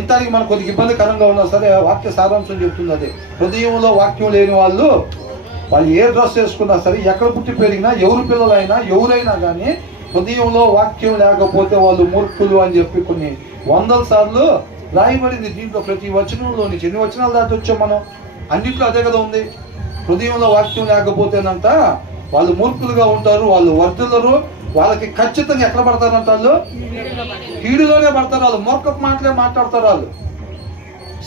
ఇంతానికి మనకు కొద్దిగా ఇబ్బందికరంగా ఉన్నా సరే వాక్య సారాంశం చెప్తుంది అదే. హృదయంలో వాక్యం లేని వాళ్ళు ఏ డ్రెస్ వేసుకున్నా సరే, ఎక్కడ పుట్టి పెరిగినా, ఎవరు పిల్లలైనా ఎవరైనా కానీ హృదయంలో వాక్యం లేకపోతే వాళ్ళు మూర్ఖులు అని చెప్పి కొన్ని వందల సార్లు రాయబడింది దీంట్లో. ప్రతి వచనంలో నుంచి ఎన్ని వచనాలు దాటి వచ్చాం మనం, అన్నింటిలో అదే కదా ఉంది. హృదయంలో వాక్యం లేకపోతేనంట వాళ్ళు మూర్ఖులుగా ఉంటారు, వాళ్ళు వర్ధిల్లరు, వాళ్ళకి ఖచ్చితంగా ఎక్కడ పడతారంట, వాళ్ళు కీడులోనే పడతారు. వాళ్ళు మూర్ఖపు మాటలే మాట్లాడతారు. వాళ్ళు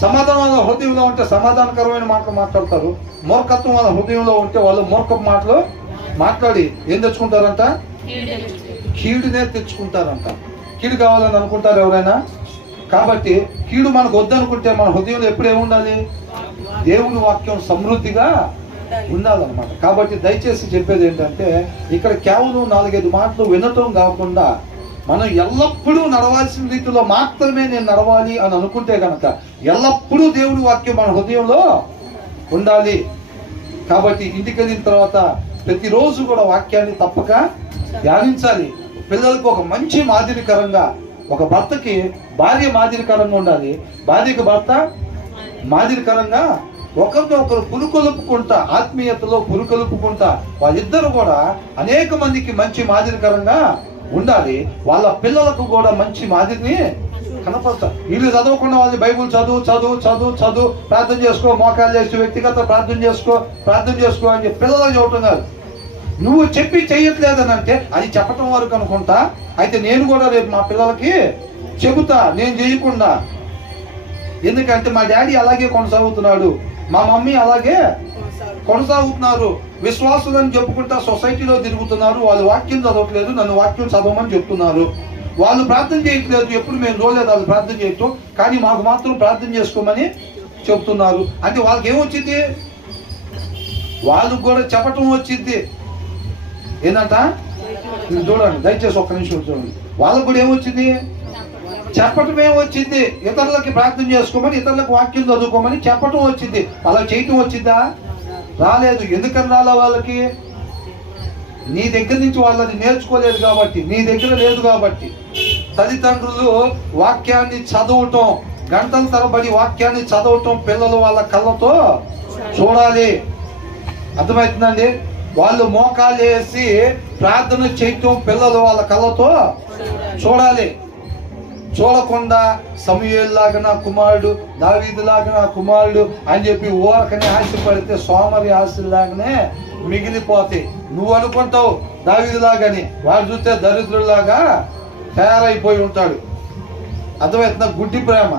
సమాధానం వాళ్ళ హృదయంలో ఉంటే సమాధానకరమైన మాటలు మాట్లాడతారు. మూర్ఖత్వం వాళ్ళ హృదయంలో ఉంటే వాళ్ళు మూర్ఖపు మాటలు మాట్లాడి ఏం తెచ్చుకుంటారంట, కీడునే తెచ్చుకుంటారంట. కీడు కావాలని అనుకుంటారు ఎవరైనా. కాబట్టి కీడు మనకు వద్దనుకుంటే మన హృదయంలో ఎప్పుడు ఏముండాలి, దేవుని వాక్యం సమృద్ధిగా ఉండాలన్నమాట. కాబట్టి దయచేసి చెప్పేది ఏంటంటే, ఇక్కడ కేవలం 4-5 మాటలు వినటం కాకుండా మనం ఎల్లప్పుడూ నడవాల్సిన రీతిలో మాత్రమే నేను నడవాలి అని అనుకుంటే కనుక ఎల్లప్పుడూ దేవుని వాక్యం మన హృదయంలో ఉండాలి. కాబట్టి ఇంటికి వెళ్ళిన తర్వాత ప్రతిరోజు కూడా వాక్యాన్ని తప్పక ధ్యానించాలి. పిల్లలకు ఒక మంచి మాదిరికరంగా, ఒక భర్తకి భార్య మాదిరికరంగా ఉండాలి, భార్యకి భర్త మాదిరికరంగా ఒకరితో ఒకరు పురుకొలుపుకుంటా, ఆత్మీయతలో పురుకొలుపుకుంటా వాళ్ళిద్దరు కూడా అనేక మందికి మంచి మాదిరికరంగా ఉండాలి. వాళ్ళ పిల్లలకు కూడా మంచి మాదిరిని కనపడతారు. వీళ్ళు చదవకుండా వాళ్ళని బైబుల్ చదువు చదువు చదువు చదువు, ప్రార్థన చేసుకో, మోకాలు చేసి వ్యక్తిగత ప్రార్థన చేసుకో అని పిల్లలకు చెప్పటం కాదు. నువ్వు చెప్పి చెయ్యట్లేదని అంటే అది చెప్పటం వరకు అనుకుంటా. అయితే నేను కూడా రేపు మా పిల్లలకి చెబుతా, నేను చేయకుండా. ఎందుకంటే మా డాడీ అలాగే కొనసాగుతున్నాడు, మా మమ్మీ అలాగే కొనసాగుతున్నారు, విశ్వాసులని చెప్పుకుంటా సొసైటీలో తిరుగుతున్నారు, వాళ్ళు వాక్యం చదవట్లేదు, నన్ను వాక్యం చదవమని చెప్తున్నారు. వాళ్ళు ప్రార్థన చేయట్లేదు, ఎప్పుడు మేము చూడలేదు వాళ్ళు ప్రార్థన చేయటం, కానీ మాకు మాత్రం ప్రార్థన చేసుకోమని చెప్తున్నారు. అంటే వాళ్ళకి ఏమొచ్చింది, వాళ్ళకు కూడా చెప్పటం వచ్చింది. ఏంటంట చూడండి, దయచేసి ఒక్క నిమిషం చూడండి. వాళ్ళకు కూడా ఏమొచ్చింది, చెప్పటం ఏమొచ్చింది. ఇతరులకి ప్రార్థన చేసుకోమని, ఇతరులకు వాక్యం చదువుకోమని చెప్పటం వచ్చింది. అలా చేయటం వచ్చిందా, రాలేదు. ఎందుకని రాలా వాళ్ళకి, నీ దగ్గర నుంచి వాళ్ళని నేర్చుకోలేదు కాబట్టి, నీ దగ్గర లేదు కాబట్టి. తల్లిదండ్రులు వాక్యాన్ని చదవటం, గంటల తరబడి వాక్యాన్ని చదవటం పిల్లలు వాళ్ళ కళ్ళతో చూడాలి. అర్థమవుతుందండి. వాళ్ళు మోకాలు వేసి ప్రార్థన చేయటం పిల్లలు వాళ్ళ కళ్ళతో చూడాలి. చూడకుండా సమూయేలులాగా నా కుమారుడు, దావీదులాగా నా కుమారుడు అని చెప్పి ఊరకనే ఆశపడితే సోమరి ఆశలాగానే మిగిలిపోతాయి. నువ్వు అనుకుంటావు దావీదులాగాని, వాడు చూస్తే దరిద్రులాగా తయారైపోయి ఉంటాడు. అర్థమవుతుందా, గుడ్డి ప్రేమ.